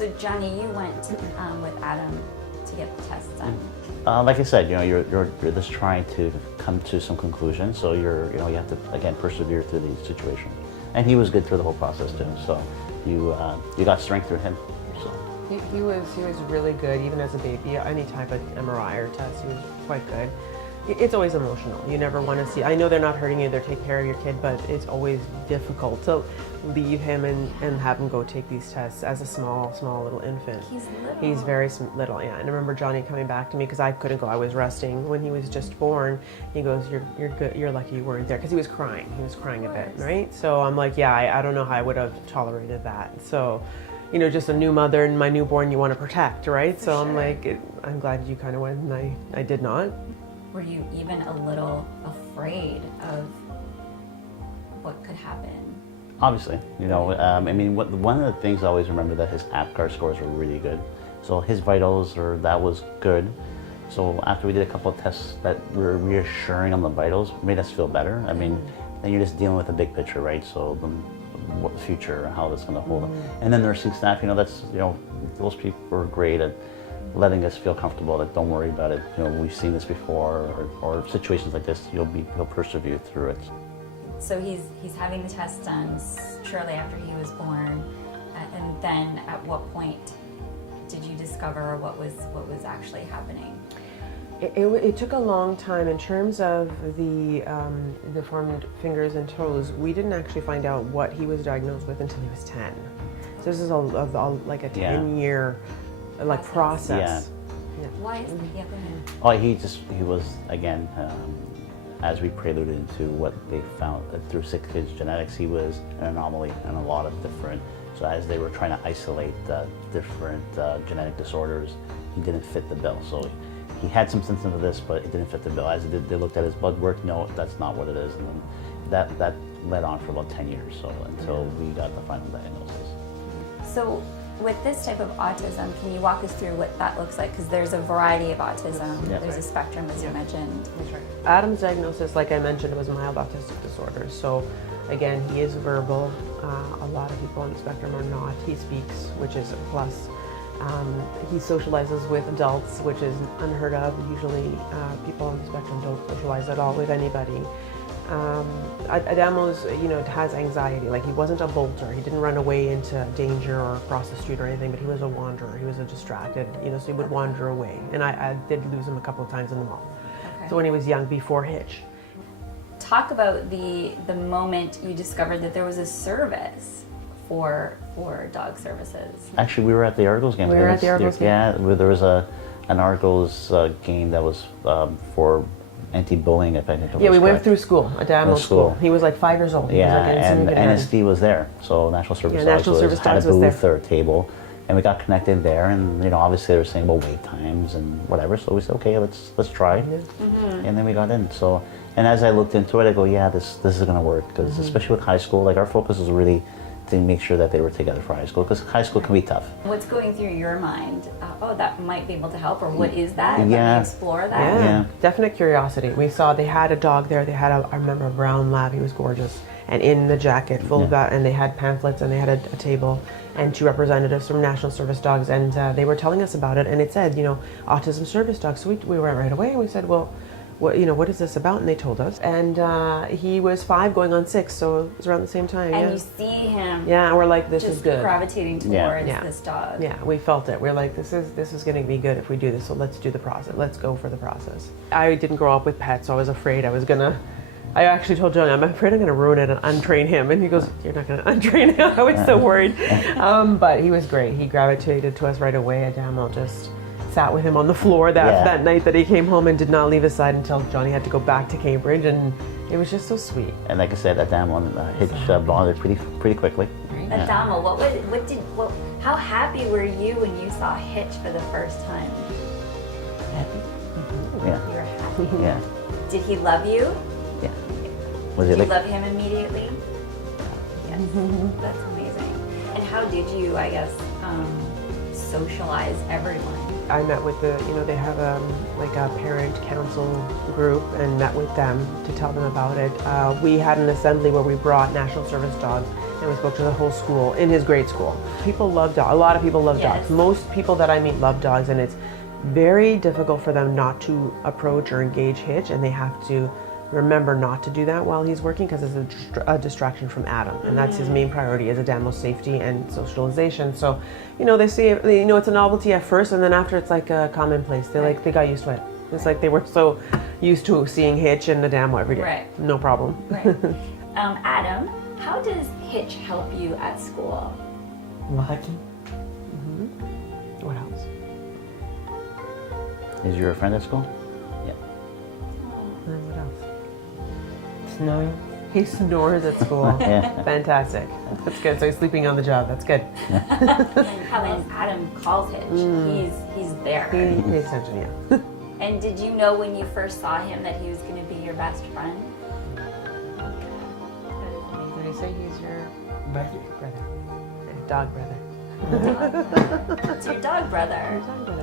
So Johnny, you went with Adam to get the tests done. Like I said, you're just trying to come to some conclusion. So you have to again persevere through the situation. And he was good through the whole process too. So you got strength through him. So. He was really good, even as a baby. Any type of MRI or test, he was quite good. It's always emotional. You never want to see. I know they're not hurting you; they're taking care of your kid, but it's always difficult to leave him and have him go take these tests as a small little infant. He's little. He's very little, yeah. And I remember Johnny coming back to me because I couldn't go. I was resting when he was just born. He goes, "You're good. You're lucky you weren't there," because he was crying. He was crying a bit, right? So I'm like, yeah, I don't know how I would have tolerated that. So. Just a new mother and my newborn you want to protect, right? For so sure. I'm like, I'm glad you kind of went and I did not. Were you even a little afraid of what could happen? Obviously, one of the things I always remember that his APGAR scores were really good. So his vitals, that was good. So after we did a couple of tests that were reassuring on the vitals, made us feel better. Then you're just dealing with the big picture, right? So what the future, how that's going to hold up. And then nursing staff, those people are great at letting us feel comfortable, that don't worry about it. We've seen this before, or situations like this, you'll persevere through it. So he's having the test done shortly after he was born, and then at what point did you discover what was actually happening? It took a long time. In terms of the deformed fingers and toes, we didn't actually find out what he was diagnosed with until he was 10. So this is like a 10-year process. Yeah. Why is that? Yeah, go ahead. Oh, he was, again, as we preluded into what they found through 6 kids genetics, he was an anomaly and a lot of different. So as they were trying to isolate different genetic disorders, he didn't fit the bill. So he had some symptoms of this, but it didn't fit the bill. As they looked at his blood work, no, that's not what it is. And then that led on for about 10 years, so until we got the final diagnosis. So with this type of autism, can you walk us through what that looks like? Because there's a variety of autism. Yeah. There's a spectrum, as you mentioned. That's right. Adam's diagnosis, like I mentioned, was mild autistic disorder. So again, he is verbal. A lot of people on the spectrum are not. He speaks, which is a plus. He socializes with adults, which is unheard of. Usually people on the spectrum don't socialize at all with anybody. Adamo's, has anxiety. Like, he wasn't a bolter. He didn't run away into danger or across the street or anything, but he was a wanderer. He was a distracted, so he would wander away. And I did lose him a couple of times in the mall. Okay. So when he was young, before Hitch. Talk about the moment you discovered that there was a service for dog services. Actually, we were at the Argos game. We were at the Argos game. Yeah, there was an Argos game that was for anti-bullying, if I think it was Yeah, we went correct. through school, Adamo's school. He was like 5 years old. Yeah, He was and like NSD was there, so National Service National Service had a Dogs was there. booth or a table, and we got connected there. And obviously they were saying about wait times and whatever. So we said, okay, let's try, and then we got in. So, and as I looked into it, I go, yeah, this is gonna work, because especially with high school, like our focus was really to make sure that they were together for high school, because high school can be tough. What's going through your mind? That might be able to help, or what is that? Let Yeah. me explore that. Yeah. Definite curiosity. We saw they had a dog there. They had I remember a brown lab. He was gorgeous, and in the jacket, full of that. And they had pamphlets, and they had a table, and 2 representatives from National Service Dogs, and they were telling us about it. And it said, autism service dogs. So we went right away, and we said, well, what is this about? And they told us. And he was 5 going on 6, so it was around the same time. And yeah. you see him. Yeah, and we're like, this just is good. gravitating towards Yeah. this dog. Yeah, we felt it. We're like, this is going to be good if we do this. So let's do the process. Let's go for the process. I didn't grow up with pets, so I was afraid I actually told Johnny, I'm afraid I'm going to ruin it and untrain him. And he goes, you're not going to untrain him. I was so worried. But he was great. He gravitated to us right away. Adamo just sat with him on the floor that night that he came home and did not leave his side until Johnny had to go back to Cambridge. And it was just so sweet. And like I said, Adamo and Hitch bonded pretty quickly. Right. Adamo, how happy were you when you saw Hitch for the first time? Happy? You Yeah. were happy. Yeah. Did he love you? Yeah. Was Did it you love him immediately? Yes. That's amazing. And how did you, socialize everyone? I met with they have a parent council group, and met with them to tell them about it. We had an assembly where we brought National Service Dogs And we spoke to the whole school in his grade school. People love dogs. A lot of people love Yes. dogs. Most people that I meet love dogs, and it's very difficult for them not to approach or engage Hitch, and they have to remember not to do that while he's working because it's a distraction from Adam, and that's his main priority is Adamo's safety and socialization. So, they see, it's a novelty at first, and then after it's like a commonplace. They got used to it. It's like they were so used to seeing Hitch and Adamo every day. Right. No problem. Right. Adam, how does Hitch help you at school? Walking. What else? Is your friend at school? Yeah. And then what else? Snowing. He snores at school. Yeah. Fantastic. That's good. So he's sleeping on the job. That's good. When Adam calls Hitch, he's there. He pays attention, yeah. And did you know when you first saw him that he was going to be your best friend? Did he say he's your But brother? Dog brother. It's your dog brother. Your dog brother.